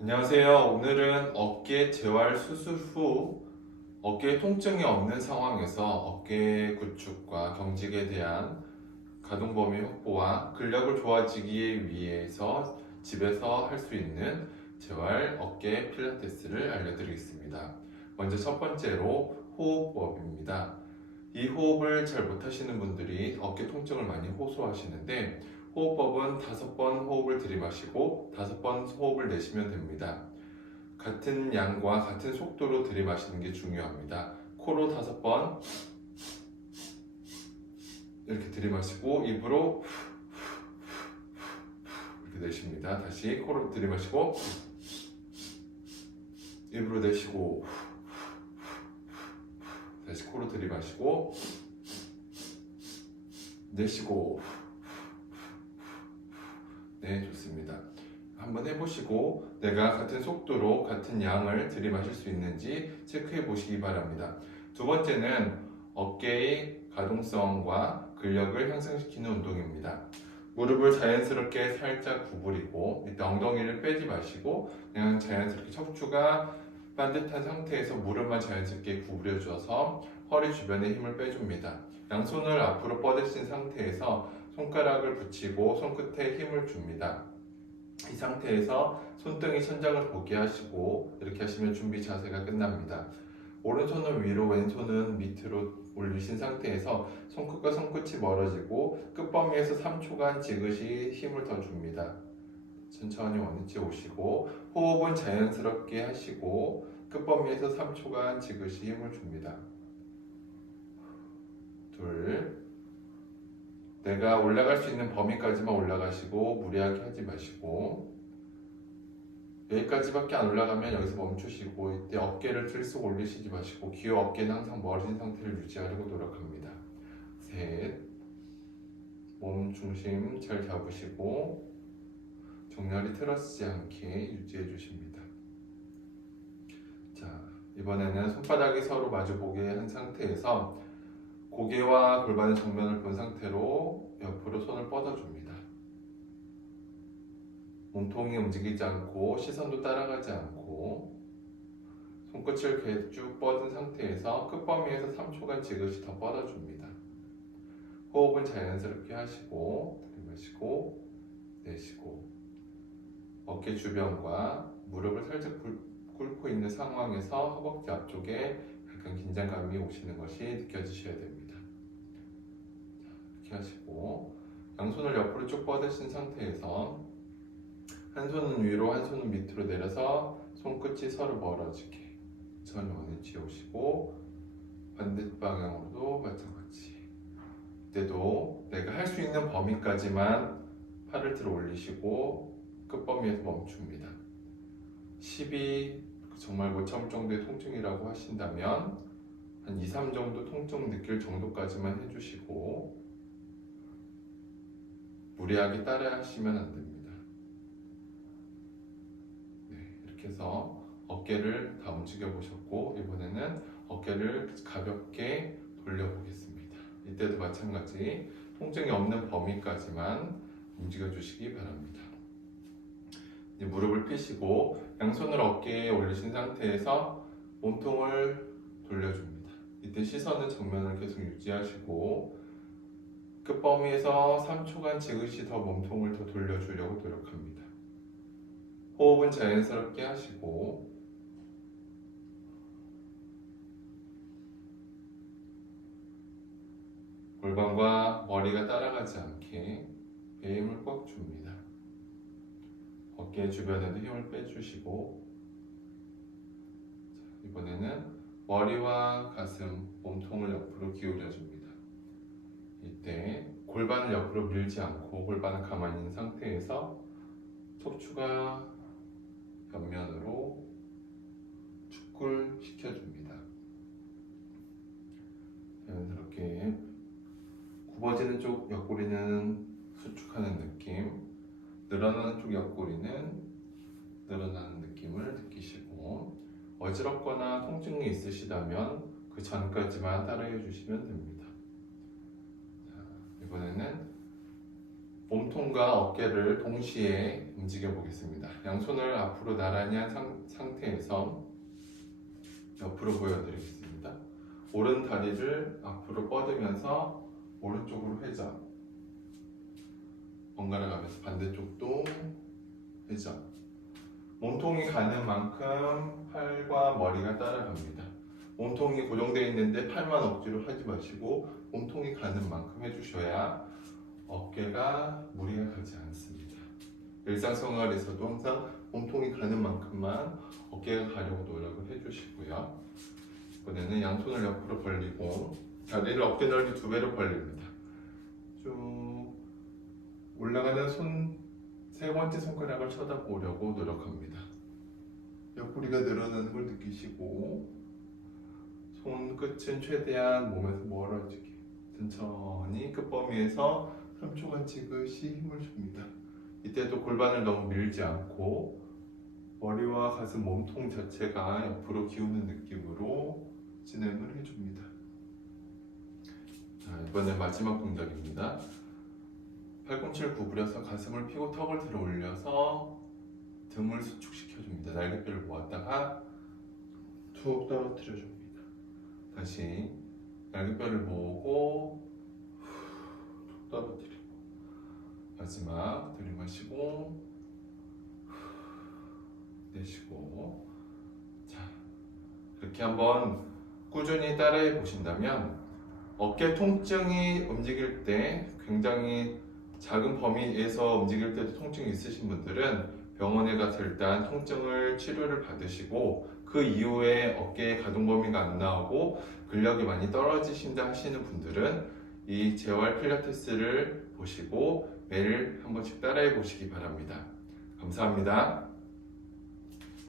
안녕하세요. 오늘은 어깨 재활 수술 후 어깨 통증이 없는 상황에서 어깨 구축과 경직에 대한 가동 범위 확보와 근력을 좋아지기 위해서 집에서 할 수 있는 재활 어깨 필라테스를 알려드리겠습니다. 먼저 첫 번째로 호흡법입니다. 이 호흡을 잘 못하시는 분들이 어깨 통증을 많이 호소하시는데 호흡법은 다섯 번 호흡을 들이마시고 다섯 번 호흡을 내쉬면 됩니다. 같은 양과 같은 속도로 들이마시는 게 중요합니다. 코로 다섯 번 이렇게 들이마시고 입으로 이렇게 내쉽니다. 다시 코로 들이마시고 입으로 내쉬고 다시 코로 들이마시고 내쉬고 네, 좋습니다. 한번 해보시고 내가 같은 속도로 같은 양을 들이마실 수 있는지 체크해 보시기 바랍니다. 두 번째는 어깨의 가동성과 근력을 향상시키는 운동입니다. 무릎을 자연스럽게 살짝 구부리고 이때 엉덩이를 빼지 마시고 그냥 자연스럽게 척추가 반듯한 상태에서 무릎만 자연스럽게 구부려 줘서 허리 주변에 힘을 빼줍니다. 양손을 앞으로 뻗으신 상태에서 손가락을 붙이고 손끝에 힘을 줍니다. 이 상태에서 손등이 천장을 보게 하시고 이렇게 하시면 준비 자세가 끝납니다. 오른손은 위로 왼손은 밑으로 올리신 상태에서 손끝과 손끝이 멀어지고 끝범위에서 3초간 지그시 힘을 더 줍니다. 천천히 원위치 오시고 호흡은 자연스럽게 하시고 끝범위에서 3초간 지그시 힘을 줍니다. 둘 내가 올라갈 수 있는 범위까지만 올라가시고 무리하게 하지 마시고 여기까지밖에 안 올라가면 여기서 멈추시고 이때 어깨를 들썩 올리시지 마시고 기어 어깨는 항상 멀어진 상태를 유지하려고 노력합니다. 셋, 몸 중심 잘 잡으시고 정렬이 틀어지지 않게 유지해 주십니다. 자, 이번에는 손바닥이 서로 마주보게 한 상태에서 고개와 골반의 정면을 본 상태로 옆으로 손을 뻗어줍니다. 몸통이 움직이지 않고 시선도 따라가지 않고 손끝을 이렇게 쭉 뻗은 상태에서 끝범위에서 3초간 지그시 더 뻗어줍니다. 호흡은 자연스럽게 하시고 들이마시고 내쉬고 어깨 주변과 무릎을 살짝 굴- 꿇고 있는 상황에서 허벅지 앞쪽에 약간 긴장감이 오시는 것이 느껴지셔야 됩니다. 자, 이렇게 하시고 양손을 옆으로 쭉 뻗으신 상태에서 한 손은 위로 한 손은 밑으로 내려서 손끝이 서로 멀어지게 천천히 원위치 오시고 반대 방향으로도 마찬가지 이때도 내가 할 수 있는 범위까지만 팔을 들어 올리시고 끝범위에서 멈춥니다 10이 정말 못 참을 정도의 통증이라고 하신다면 한 2, 3 정도 통증 느낄 정도까지만 해주시고 무리하게 따라 하시면 안 됩니다. 네, 이렇게 해서 어깨를 다 움직여 보셨고 이번에는 어깨를 가볍게 돌려 보겠습니다. 이때도 마찬가지 통증이 없는 범위까지만 움직여 주시기 바랍니다. 무릎을 펴시고 양손을 어깨에 올리신 상태에서 몸통을 돌려줍니다. 이때 시선은 정면을 계속 유지하시고 끝범위에서 3초간 지그시 더 몸통을 더 돌려주려고 노력합니다. 호흡은 자연스럽게 하시고 골반과 머리가 따라가지 않게 배에 힘을 꽉 줍니다. 어깨 주변에도 힘을 빼주시고 자, 이번에는 머리와 가슴, 몸통을 옆으로 기울여 줍니다. 이때 골반을 옆으로 밀지 않고 골반을 가만히 있는 상태에서 척추가 옆면으로 축을 시켜줍니다. 자연스럽게 굽어지는 쪽 옆구리는 수축하는 느낌, 늘어나는 쪽 옆구리는 늘어나는 느낌을 느끼시고 어지럽거나 통증이 있으시다면 그 전까지만 따라해 주시면 됩니다. 자, 이번에는 몸통과 어깨를 동시에 움직여 보겠습니다. 양손을 앞으로 나란히 한 상, 상태에서 옆으로 보여드리겠습니다. 오른 다리를 앞으로 뻗으면서 오른쪽으로 회전. 번갈아 가면서 반대쪽도 회전. 몸통이 가는 만큼 팔과 머리가 따라갑니다. 몸통이 고정되어 있는데 팔만 억지로 하지 마시고 몸통이 가는 만큼 해주셔야 어깨가 무리가 가지 않습니다. 일상생활에서도 항상 몸통이 가는 만큼만 어깨가 가려고 노력을 해주시고요. 이번에는 양손을 옆으로 벌리고 다리를 어깨 넓이 두 배로 벌립니다. 쭉 올라가는 손 세 번째 손가락을 쳐다보려고 노력합니다. 옆구리가 늘어나는 걸 느끼시고 손끝은 최대한 몸에서 멀어지게 천천히 끝범위에서 3초간 지그시 힘을 줍니다. 이때도 골반을 너무 밀지 않고 머리와 가슴 몸통 자체가 옆으로 기우는 느낌으로 진행을 해줍니다. 자, 이번엔 마지막 동작입니다. 팔꿈치를 구부려서 가슴을 펴고 턱을 들어 올려서 등을 수축시켜줍니다. 날개뼈를 모았다가 툭 떨어뜨려 줍니다. 다시 날개뼈를 모으고 툭 떨어뜨리고 마지막 들이마시고 내쉬고 자 이렇게 한번 꾸준히 따라해 보신다면 어깨 통증이 움직일 때 굉장히 작은 범위에서 움직일 때도 통증이 있으신 분들은 병원에 가서 일단 통증을 치료를 받으시고 그 이후에 어깨의 가동 범위가 안 나오고 근력이 많이 떨어지신다 하시는 분들은 이 재활 필라테스를 보시고 매일 한 번씩 따라해 보시기 바랍니다. 감사합니다.